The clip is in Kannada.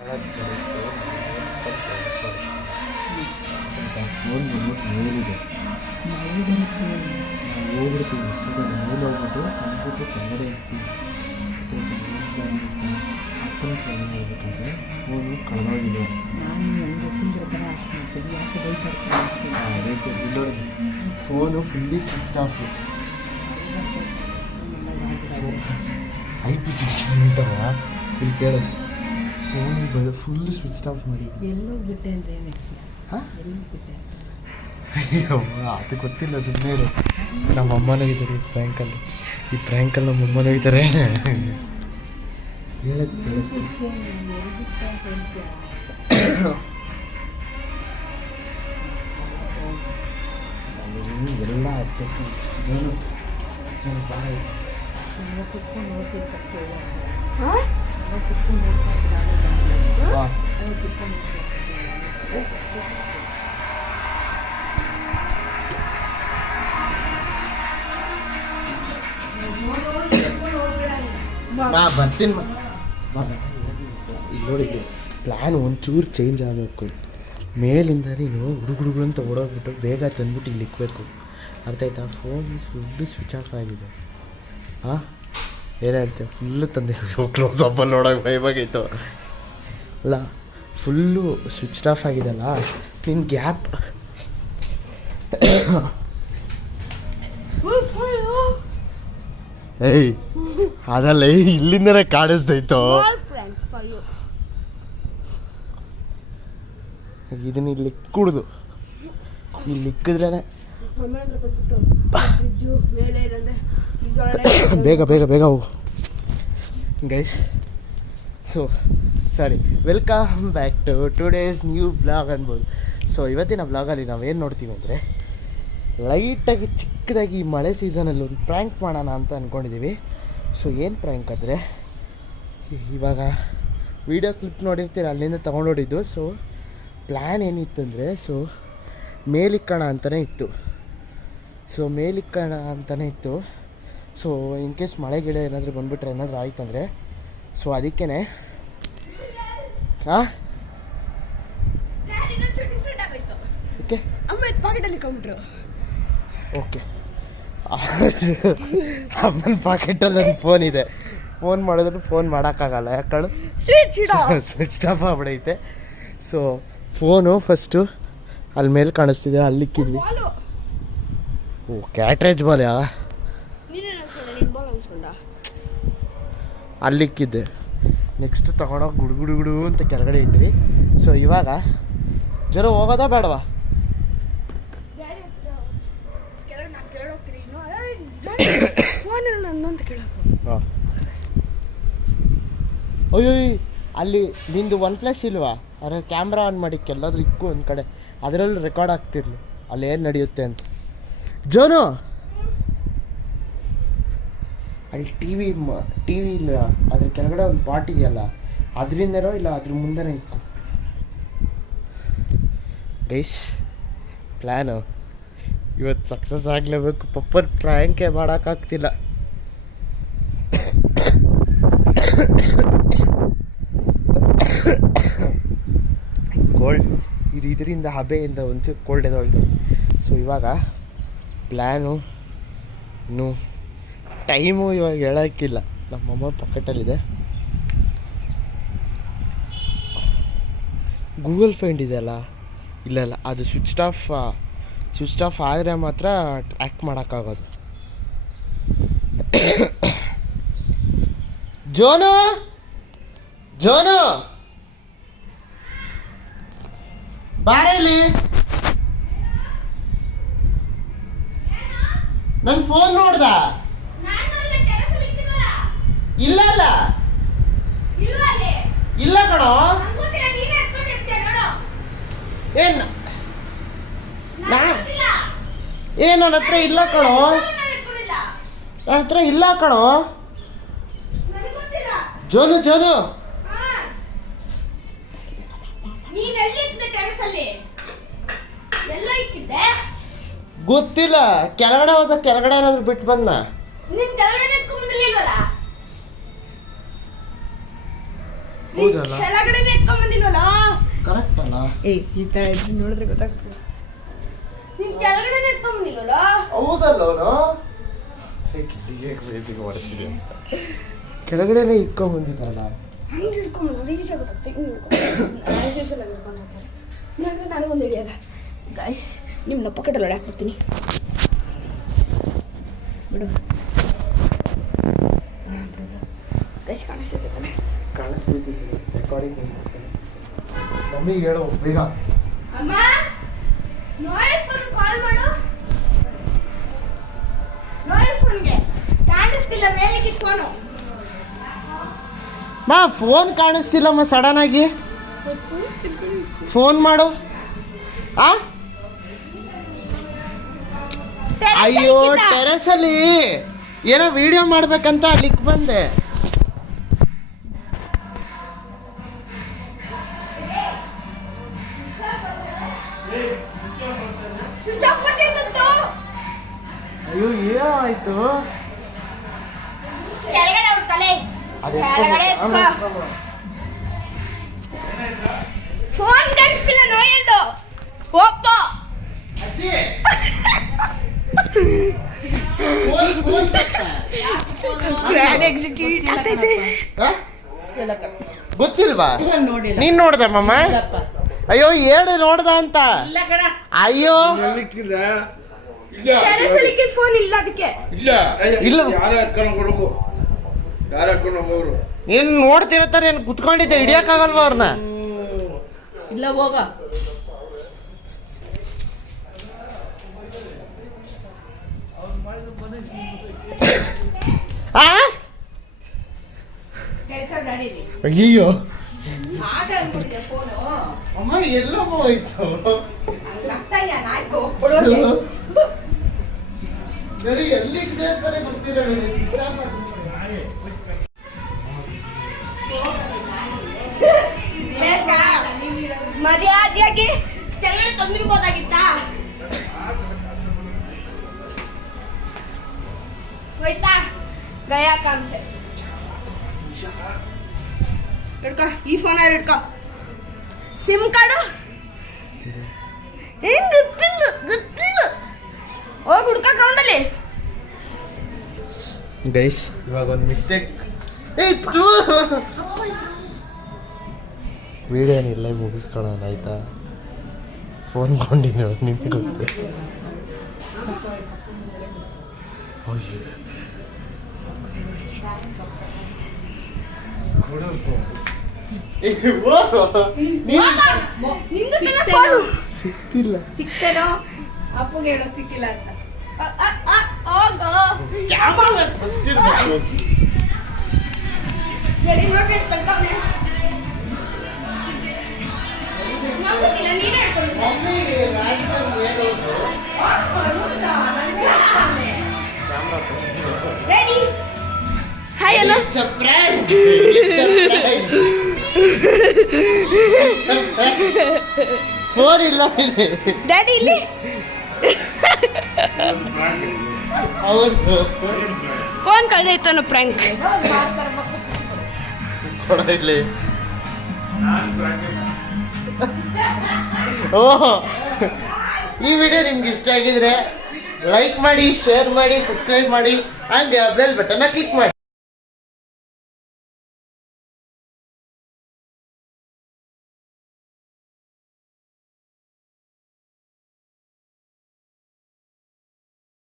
ಫೋನ್ ಬಂದ್ಬಿಟ್ಟು ಮೇಲಿದೆ, ಹೋಗ್ಬಿಡ್ತೀವಿ ಇಷ್ಟದಲ್ಲಿ ಮೇಲೆ ಹೋಗ್ಬಿಟ್ಟು ಕಂಪ್ಯೂಟರ್ ಕನ್ನಡ ಇರ್ತೀವಿ. ಹೋಗ್ಬೇಕಾದ್ರೆ ಫೋನು ಕಳೆದೋಗಿದೆ. ನೋಡಿ, phone fully switch off. IP60 ಉಂಟಲ್ಲ, ಇಲ್ಲಿ ಕೇಳೋದು ಫೋನ್ ಬಂದು ಫುಲ್ ಸ್ವಿಚ್ ಆಫ್ ಮಾಡಿ. ಎಲ್ಲೋ ಬಿಟ್ಟೆ ಅಂತ ಏನು ಹಾಂ, ಎಲ್ಲೋ ಬಿಟ್ಟೆ? ಅಯ್ಯೋ ಅದು ಗೊತ್ತಿಲ್ಲ, ಸುಮ್ಮನೆ ಇರು. ನಮ್ಮ ಅಮ್ಮನೂ ಇದ್ದಾರೆ ಈ ಪ್ರ್ಯಾಂಕಲ್ಲಿ. ನಮ್ಮ ಅಮ್ಮನೂ ಇದ್ದಾರೆ. ಹೇಳೋದು ಕೇಳಿಸ್ಕೊ. ಎಲ್ಲ ಅಡ್ಜಸ್ಟ್ ಮಾಡಿ ಕುತ್ಕೊಂಡು ನೋಡ್ತೀನಿ ಫಸ್ಟ್. ಹಾಂ ಕುತ್ಕೊಂಡು ಬರ್ತೀನಿ. ಇಲ್ಲಿ ನೋಡಿ, ಪ್ಲ್ಯಾನ್ ಒಂಚೂರು ಚೇಂಜ್ ಆಗಬೇಕು. ಮೇಲಿಂದ ನೀನು ಹುಡುಗುಡುಗಳು ಅಂತ ಓಡೋಗ್ಬಿಟ್ಟು ಬೇಗ ತಂದ್ಬಿಟ್ಟು ಇಲ್ಲಿ ಇಕ್ಬೇಕು, ಅರ್ಥ ಆಯ್ತಾ? ಫೋನ್ ಫುಲ್ಲು ಸ್ವಿಚ್ ಆಫ್ ಆಗಿದೆ. ಹಾಂ, ಏನು ಹೇಳ್ತೀವಿ? ಫುಲ್ಲು ತಂದೆ ಕ್ಲೋಸ್ ಅಪ್ಪಲ್ಲಿ ನೋಡೋಕೆ ಭಯವಾಗಿತ್ತು ಅಲ್ಲ, ಫುಲ್ಲು ಸ್ವಿಚ್ ಆಫ್ ಆಗಿದೆಲ್ಲ. ನಿನ್ನ ಗ್ಯಾಪ್ ಏಯ್ ಅದಲ್ಲ, ಇಲ್ಲಿಂದನೇ ಕಾಣಿಸ್ತೈತೋ. ಇದನ್ನ ಇಲ್ಲಿ ಇಕ್ಕುಡ್ದು, ಇಲ್ಲಿ ಇಕ್ಕಿದ್ರೇ ಬೇಗ ಬೇಗ ಬೇಗ ಹೋಗು guys. So sorry, welcome back to today's new blog ಅನ್ಬೋದು. ಸೊ ಇವತ್ತಿನ ಬ್ಲಾಗಲ್ಲಿ ನಾವೇನು ನೋಡ್ತೀವಿ ಅಂದರೆ, ಲೈಟಾಗಿ ಚಿಕ್ಕದಾಗಿ ಈ ಮಳೆ ಸೀಸನಲ್ಲಿ ಒಂದು ಪ್ರ್ಯಾಂಕ್ ಮಾಡೋಣ ಅಂತ ಅಂದ್ಕೊಂಡಿದ್ದೀವಿ. ಸೊ ಏನು ಪ್ರ್ಯಾಂಕ್ ಅಂದರೆ, ಇವಾಗ ವೀಡಿಯೋ ಕ್ಲಿಪ್ ನೋಡಿರ್ತೀರ, ಅಲ್ಲಿಂದ ತೊಗೊಂಡೋಡಿದ್ದು. ಸೊ ಪ್ಲ್ಯಾನ್ ಏನಿತ್ತಂದರೆ, ಸೊ ಮೇಲಿಕ್ಕಣ ಅಂತಲೇ ಇತ್ತು. ಸೊ ಇನ್ ಕೇಸ್ ಮಳೆ ಗಿಡ ಏನಾದರೂ ಬಂದುಬಿಟ್ರೆ, ಏನಾದರೂ ಆಯ್ತಂದರೆ, ಸೊ ಅದಕ್ಕೇ ಹಾಂ ಓಕೆ ಓಕೆ ಅಮ್ಮನ ಪಾಕೆಟಲ್ಲಿ ನನ್ನ ಫೋನ್ ಇದೆ. ಫೋನ್ ಮಾಡಿದ್ರು ಫೋನ್ ಮಾಡೋಕ್ಕಾಗಲ್ಲ, ಯಾಕಳು ಸ್ವಿಚ್ ಆಫ್ ಆಗ್ಬಿಡೈತೆ. ಸೊ ಫೋನು ಫಸ್ಟು ಅಲ್ಲಿ ಮೇಲೆ ಕಾಣಿಸ್ತಿದೆ, ಅಲ್ಲಿಕ್ಕಿದ್ವಿ. ಓ ಕ್ಯಾಟ್ರೇಜ್ ಬಾಲ್ ಅಲ್ಲಿಕ್ಕಿದ್ದೆ. ನೆಕ್ಸ್ಟ್ ತಗೊಂಡೋಗಿ ಗುಡುಗುಡುಗುಡು ಅಂತ ಕೆಳಗಡೆ ಇಟ್ವಿ. ಸೊ ಇವಾಗ ಜರ ಹೋಗೋದಾ ಬೇಡವಾ? ಹಾಂ, ಅಯ್ಯೋ ಅಲ್ಲಿ ನಿಂದು OnePlus ಇಲ್ವಾ? ಅದ್ರಲ್ಲಿ ಕ್ಯಾಮ್ರಾ ಆನ್ ಮಾಡಿ ಎಲ್ಲಾದ್ರೂ ಇಕ್ಕು ಒಂದು ಕಡೆ, ಅದರಲ್ಲೂ ರೆಕಾರ್ಡ್ ಆಗ್ತಿರ್ಲಿ ಅಲ್ಲಿ ಏನು ನಡೆಯುತ್ತೆ ಅಂತ. ಜೋನು ಅಲ್ಲಿ ಟಿ ವಿ ಇಲ್ಲ, ಅದ್ರ ಕೆಳಗಡೆ ಒಂದು ಪಾಟ್ ಇದೆಯಲ್ಲ, ಅದರಿಂದನೋ ಇಲ್ಲ ಅದ್ರ ಮುಂದೆನೇ ಇಕ್ಕು. ಗೈಸ್, ಪ್ಲ್ಯಾನು ಇವತ್ತು ಸಕ್ಸಸ್ ಆಗಲೇಬೇಕು. ಪಪ್ಪರ್ ಪ್ರ್ಯಾಂಕೇ ಮಾಡೋಕ್ಕಾಗ್ತಿಲ್ಲ. ಕೋಲ್ಡ್ ಇದರಿಂದ ಹಬೆಯಿಂದ ಒಂಚೂರು ಕೋಲ್ಡ್ ಎದೊಳ್ತು. ಸೊ ಇವಾಗ ಪ್ಲ್ಯಾನು ಇನ್ನೂ ಟೈಮು ಇವಾಗ ಹೇಳೋಕ್ಕಿಲ್ಲ. ನಮ್ಮಮ್ಮ ಪಾಕೆಟಲ್ಲಿದೆ. ಗೂಗಲ್ ಫೈಂಡ್ ಇದೆಯಲ್ಲ, ಇಲ್ಲ ಅದು ಸ್ವಿಚ್ ಆಫ್ ಆದರೆ ಮಾತ್ರ ಟ್ರ್ಯಾಕ್ ಮಾಡೋಕ್ಕಾಗೋದು. ಜೋನು ಬಾರೇಲಿ, ನನ್ನ ಫೋನ್ ನೋಡ್ದ? ಇಲ್ಲ ಕಣೋ. ನನ್ನ ಹತ್ರ ಇಲ್ಲ ಕಣೋ, ಜೋನು ಗೊತ್ತಿಲ್ಲ. ಕೆಳಗಡೆ ಏನಾದ್ರು ಬಿಟ್ಟು ಬಂದ? ಹೌದಲ್ಲ ಕೆಳಗಡೆ ಎತ್ಕೊಂಡ್ಬಂದಿಲ್ವಲ್ಲ ಕರೆಕ್ಟ್ ಅಲ್ಲ ಈ ಥರ ಇದ್ರೆ ನೋಡಿದ್ರೆ ಗೊತ್ತಾಗ್ತದೆ. ನೀನ್ ಕೆಳಗಡೆ ಎತ್ಕೊಂಡ್ಬಂದಿಲ್ವಲ್ಲ ಹೌದಲ್ಲ ಅವನು ಬೇಸಿಗೆ ಮಾಡ್ತಿದ್ದೆ ಅಂತ ಕೆಳಗಡೆನೆ ಇಟ್ಕೊಂಡ್ ಬಂದಿದ್ದಲ್ಲ ಹಂಗೆ ಹಿಡ್ಕೊಂಬಂದು ರೀಸ್ ಆಗುತ್ತೆ ಹಿಂಗೆ ಹಿಡ್ಕೊಂಡು ಆಶೀಸೆಲ್ಲ ಹಿಡ್ಕೊಂಡು ಹೋಗ್ತಾರೆ ಇಲ್ಲಾಂದ್ರೆ ನನಗೊಂದು ಹಿಡಿಯಲ್ಲ ಗೈಸ್ ನಿಮ್ಮ ಪಕ್ಕದಲ್ಲಿ ಹಾಕ್ಬಿಡ್ತೀನಿ ಬಿಡು ಗೈಸ್ ಕಾಣಿಸ್ತಿದೆ ತಾನೆ ಕಾಣಿಸ್ತಿದ್ದೀನಿ ರೆಕಾರ್ಡಿಂಗ್ ಮಮ್ಮಿಗೆ ಹೇಳು ಬೇಗ ಅಮ್ಮ ನೋಯಲ್ ಫೋನ್ ಕಾಲ್ ಮಾಡು ನೋಯಲ್ ಫೋನ್ಗೆ ಕಾಣಿಸ್ತಿಲ್ಲ ಮೇಲಿಗೆ ಫೋನು ಮಾ ಫೋನ್ ಕಾಣಿಸ್ತಿಲ್ಲಮ್ಮ ಸಡನ್ ಆಗಿ ಫೋನ್ ಮಾಡು ಆ ಅಯ್ಯೋ ಟೆರೆಸ್ ಅಲ್ಲಿ ಏನೋ ವಿಡಿಯೋ ಮಾಡ್ಬೇಕಂತ ಅಲ್ಲಿಗೆ ಬಂದೆ ಸ್ವಿಚ್ ಆಫ್ ಮಾಡ್ತಿತ್ತು ಅಯ್ಯೋ ಏನೋ ಆಯ್ತು ಕೆಳಗಡೆ ಅವ್ರ ತಲೆ ಕೆಳಗಡೆ ಫೋನ್ ಕಾಣಿಸ್ತಿಲ್ಲ ನೋಯಲ್ದು ಒಪ್ಪ ಎಕ್ಸಿಕ್ಯೂಟ್ ಆಗ್ತೈತೆ ಗೊತ್ತಿಲ್ವಾ ನೋಡಿಲ್ಲ. ನೀನ್ ನೋಡ್ದೆ ಮಮ್ಮ ಅಯ್ಯೋ ಹೇಳು ನೋಡ್ದ ಅಂತ ಅಯ್ಯೋ ಟೆರೆಸಲಿಕ್ಕೆ ಫೋನ್ ಇಲ್ಲ ಅದಕ್ಕೆ ಇಲ್ಲ. ಯಾರು ಹಾಕೊಂಡು ಕೊಡಕು ಯಾರು ಹಾಕೊಂಡು ಹೋಗೋರು ನೀನ್ ನೋಡ್ತಿರತ್ತಾರೆ ಏನ್ ಕುತ್ಕೊಂಡಿದ್ದೆ ಹಿಡಿಯಕ್ಕಾಗಲ್ವಾ ಅವ್ರನ್ನ ಇಲ್ಲ ಹೋಗ. ಆ ಅಯ್ಯೋ ಅಮ್ಮ ಎಲ್ಲಮ್ಮ ಹೋಯ್ತು ನಡಿ ಎಲ್ಲಿಗೆ ಅಂತಾನೆ ಗೊತ್ತಿಲ್ಲ ಮರ್ಯಾದೆಯಾಗಿ ಕೆಳಗಡೆ ತಂದಿರ್ಬೋದಾಗಿತ್ತ ಹೋಯ್ತಾ ಗಯಾ ಕಾನ್ಸೆ ಹಿಡ್ಕೊ ಈ ಫೋನ್ ಹಿಡ್ಕೊ ಸಿಮ್ ಕಾರ್ಡು ಏನ್ ಗೊತ್ತಿಲ್ಲ ಹೋಗಿ ಹುಡ್ಕ ಗ್ರೌಂಡಲ್ಲಿ ಗೈಸ್ ಇವಾಗ ಒಂದು ಮಿಸ್ಟೇಕ್ ಇತ್ತು ವಿಡಿಯೋನ ಇಲ್ಲೇ ಮುಗಿಸ್ಕೊಳ್ಳೋಣ ಆಯ್ತಾ ಫೋನ್ ಕೊಂಡಿನಿ ನಿಮ್ಗೆ ಗೊತ್ತೆ ನಿಂದು ಫೋನು ಸಿಕ್ತಿಲ್ಲ ಸಿಕ್ತೇನೋ ಅಪ್ಪಗೆ ಹೇಳೋದು ಸಿಕ್ಕಿಲ್ಲ ಅಂತ. ಹೋಗೋ ಎಡಿ ಮಾಡಿ ತಳ್ಕವ್ನೆ ನಂಗೊತ್ತಿಲ್ಲ ನೀನೇ ಹೇಳ್ಕೊಂಡು ರೆಡಿ ಹಾಯ್ ಅಲ್ಲ ಫೋನ್ ಇಲ್ಲ ಡ್ಯಾಡಿ ಇಲ್ಲಿ ಹೌದು ಫೋನ್ ಕಳ್ದೈತು ಅನ್ನೋ ಪ್ರ್ಯಾಂಕ್ ಕೊಡ ಇಲ್ಲಿ ಓಹೋ ಈ ವಿಡಿಯೋ ನಿಮ್ಗೆ ಇಷ್ಟ ಆಗಿದ್ರೆ ಲೈಕ್ ಮಾಡಿ ಶೇರ್ ಮಾಡಿ ಸಬ್ಸ್ಕ್ರೈಬ್ ಮಾಡಿ ಆ್ಯಂಡ್ ಬೆಲ್ ಬಟನ್ನ ಕ್ಲಿಕ್ ಮಾಡಿ